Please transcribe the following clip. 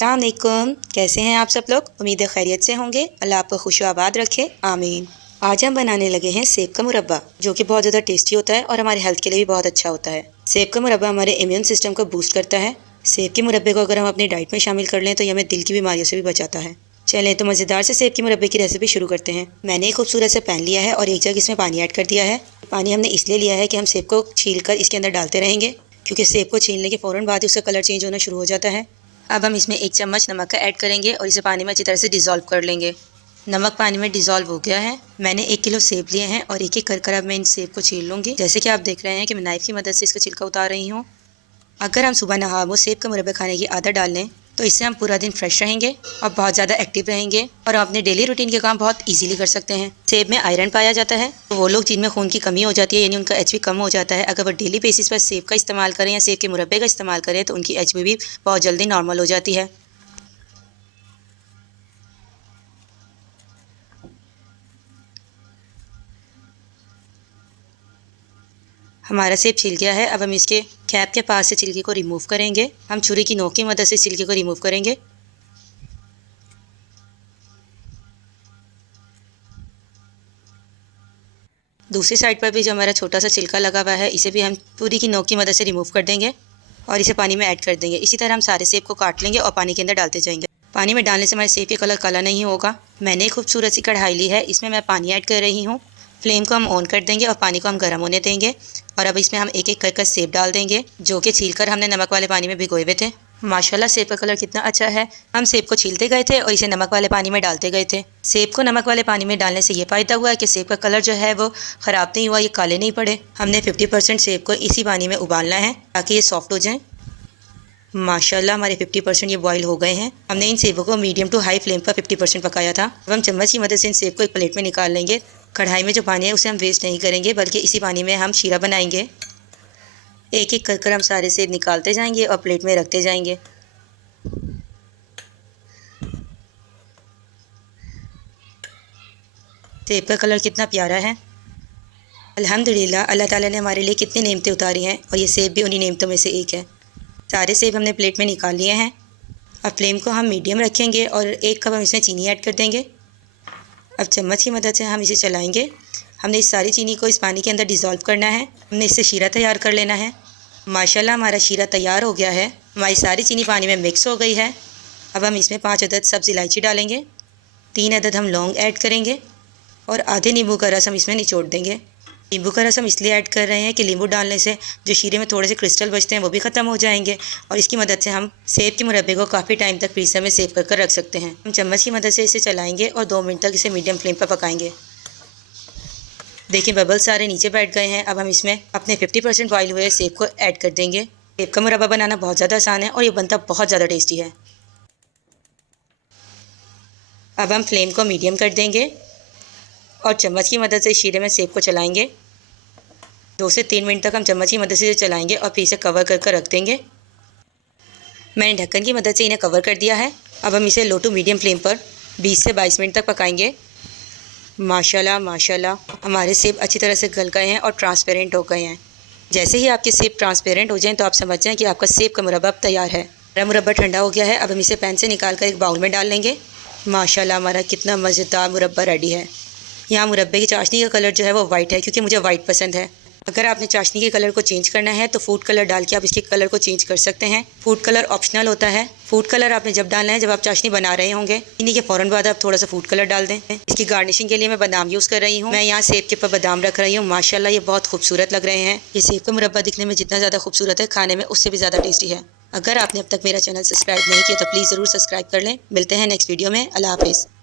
अस्सलाम वालेकुम। कैसे हैं आप सब लोग? उम्मीद है खैरियत से होंगे। अल्लाह आपको खुश आबाद रखे, आमीन। आज हम बनाने लगे हैं सेब का मुरब्बा, जो कि बहुत ज़्यादा टेस्टी होता है और हमारे हेल्थ के लिए भी बहुत अच्छा होता है। सेब का मुरब्बा हमारे इम्यून सिस्टम को बूस्ट करता है। सेब के मुरब्बे को अगर हम अपनी डाइट में शामिल कर लें तो ये हमें दिल की बीमारियों से भी बचाता है। चलें तो मज़ेदार से सेब के मुरब्बे की रेसिपी शुरू करते हैं। मैंने एक खूबसूरत से पैन लिया है और एक जग इसमें पानी ऐड कर दिया है। पानी हमने इसलिए लिया है कि हम सेब को छील कर इसके अंदर डालते रहेंगे, क्योंकि सेब को छीलने के फ़ौरन बाद ही उसका कलर चेंज होना शुरू हो जाता है। अब हम इसमें 1 चम्मच नमक का ऐड करेंगे और इसे पानी में अच्छी तरह से डिज़ोल्व कर लेंगे। नमक पानी में डिज़ोल्व हो गया है। मैंने 1 किलो सेब लिए हैं और एक एक कर अब मैं इन सेब को छील लूँगी। जैसे कि आप देख रहे हैं कि मैं नाइफ़ की मदद से इसका छिलका उतार रही हूँ। अगर हम सुबह नहामो सेब का मुरब्बा खाने की आदत डाल लें तो इससे हम पूरा दिन फ्रेश रहेंगे और बहुत ज़्यादा एक्टिव रहेंगे और हम अपने डेली रूटीन के काम बहुत इजीली कर सकते हैं। सेब में आयरन पाया जाता है, तो वो लोग जिनमें खून की कमी हो जाती है, यानी उनका एचबी कम हो जाता है, अगर वो डेली बेसिस पर सेब का इस्तेमाल करें या सेब के मुरब्बे का इस्तेमाल करें तो उनकी एचबी भी बहुत जल्दी नॉर्मल हो जाती है। हमारा सेब छिल गया है। अब हम इसके कैप के पास से छिलके को रिमूव करेंगे। हम छुरी की नोक की मदद से छिलके को रिमूव करेंगे। दूसरी साइड पर भी जो हमारा छोटा सा छिलका लगा हुआ है, इसे भी हम छुरी की नोक की मदद से रिमूव कर देंगे और इसे पानी में ऐड कर देंगे। इसी तरह हम सारे सेब को काट लेंगे और पानी के अंदर डालते जाएंगे। पानी में डालने से हमारे सेब का कलर काला नहीं होगा। मैंने एक खूबसूरत सी कढ़ाई ली है, इसमें मैं पानी ऐड कर रही हूँ। फ्लेम को हम ऑन कर देंगे और पानी को हम गर्म होने देंगे और अब इसमें हम एक एक कर सेब डाल देंगे, जो कि छीलकर हमने नमक वाले पानी में भिगोए हुए थे। माशाल्लाह सेब का कलर कितना अच्छा है। हम सेब को छीलते गए थे और इसे नमक वाले पानी में डालते गए थे। सेब को नमक वाले पानी में डालने से ये फ़ायदा हुआ है कि सेब का कलर जो है वो ख़राब नहीं हुआ, ये काले नहीं पड़े। हमने 50% सेब को इसी पानी में उबालना है ताकि ये सॉफ्ट हो जाए। माशाल्लाह हमारे 50% ये बॉईल हो गए हैं। हमने इन सेबों को मीडियम टू हाई फ्लेम पर 50% पकाया था। अब हम चम्मच की मदद से इन सेब को एक प्लेट में निकाल लेंगे। कढ़ाई में जो पानी है उसे हम वेस्ट नहीं करेंगे, बल्कि इसी पानी में हम शीरा बनाएंगे। एक एक कर हम सारे सेब निकालते जाएंगे और प्लेट में रखते जाएंगे। सेब का कलर कितना प्यारा है। अल्हम्दुलिल्लाह, अल्लाह ताला ने हमारे लिए कितनी नेमतें उतारी हैं और ये सेब भी उन्हीं नेमतों में से एक है। सारे सेब हमने प्लेट में निकाल लिए हैं। अब फ्लेम को हम मीडियम रखेंगे और 1 कप हम इसमें चीनी ऐड कर देंगे। अब चम्मच की मदद से हम इसे चलाएंगे। हमने इस सारी चीनी को इस पानी के अंदर डिज़ोल्व करना है। हमने इससे शीरा तैयार कर लेना है। माशाल्लाह हमारा शीरा तैयार हो गया है। हमारी सारी चीनी पानी में मिक्स हो गई है। अब हम इसमें 5 अदद सब्ज़ इलायची डालेंगे, 3 अदद हम लौंग ऐड करेंगे और आधे नींबू का रस हम इसमें निचोड़ देंगे। नींबू का रस हम इसलिए ऐड कर रहे हैं कि नींबू डालने से जो शीरे में थोड़े से क्रिस्टल बचते हैं वो भी ख़त्म हो जाएंगे और इसकी मदद से हम सेब के मुरब्बे को काफ़ी टाइम तक फ्रीज़र में सेव कर रख सकते हैं। हम चम्मच की मदद से इसे चलाएंगे और 2 मिनट तक इसे मीडियम फ्लेम पर पकाएंगे। देखिए बबल्स सारे नीचे बैठ गए हैं। अब हम इसमें अपने 50% बॉयल हुए सेब को ऐड कर देंगे। सेब का मुरब्बा बनाना बहुत ज़्यादा आसान है और ये बनता बहुत ज़्यादा टेस्टी है। अब हम फ्लेम को मीडियम कर देंगे और चम्मच की मदद से शीरे में सेब को चलाएंगे। 2 से 3 मिनट तक हम चम्मच की मदद से चलाएंगे और फिर इसे कवर कर रख देंगे। मैंने ढक्कन की मदद से इन्हें कवर कर दिया है। अब हम इसे लो टू मीडियम फ्लेम पर 20 से 22 मिनट तक पकाएंगे। माशाल्लाह माशाल्लाह हमारे सेब अच्छी तरह से गल गए हैं और ट्रांसपेरेंट हो गए हैं। जैसे ही आपके सेब ट्रांसपेरेंट हो जाएं तो आप समझ जाएं कि आपका सेब का मुरब्बा अब तैयार है। हमारा मुरब्बा ठंडा हो गया है। अब हम इसे पैन से निकाल कर एक बाउल में डाल लेंगे। माशाल्लाह हमारा कितना मज़ेदार मुरब्बा रेडी है। यहाँ मुरब्बे की चाशनी का कलर जो है वो वाइट है, क्योंकि मुझे वाइट पसंद है। अगर आपने चाशनी के कलर को चेंज करना है तो फूड कलर डाल के आप इसके कलर को चेंज कर सकते हैं। फूड कलर ऑप्शनल होता है। फूड कलर आपने जब डालना है जब आप चाशनी बना रहे होंगे। इन्हीं के फ़ौरन बाद आप थोड़ा सा फूड कलर डाल दें। इसकी गार्निशिंग के लिए मैं बादाम यूज़ कर रही हूँ। मैं यहाँ सेब के ऊपर बादाम रख रही हूँ। माशाल्लाह ये बहुत खूबसूरत लग रहे हैं। ये सेब का मुरब्बा दिखने में जितना ज़्यादा खूबसूरत है, खाने में उससे भी ज़्यादा टेस्टी है। अगर आपने अब तक मेरा चैनल सब्सक्राइब नहीं किया तो प्लीज़ ज़रूर सब्सक्राइब कर लें। मिलते हैं नेक्स्ट वीडियो में। अल्लाह हाफिज़।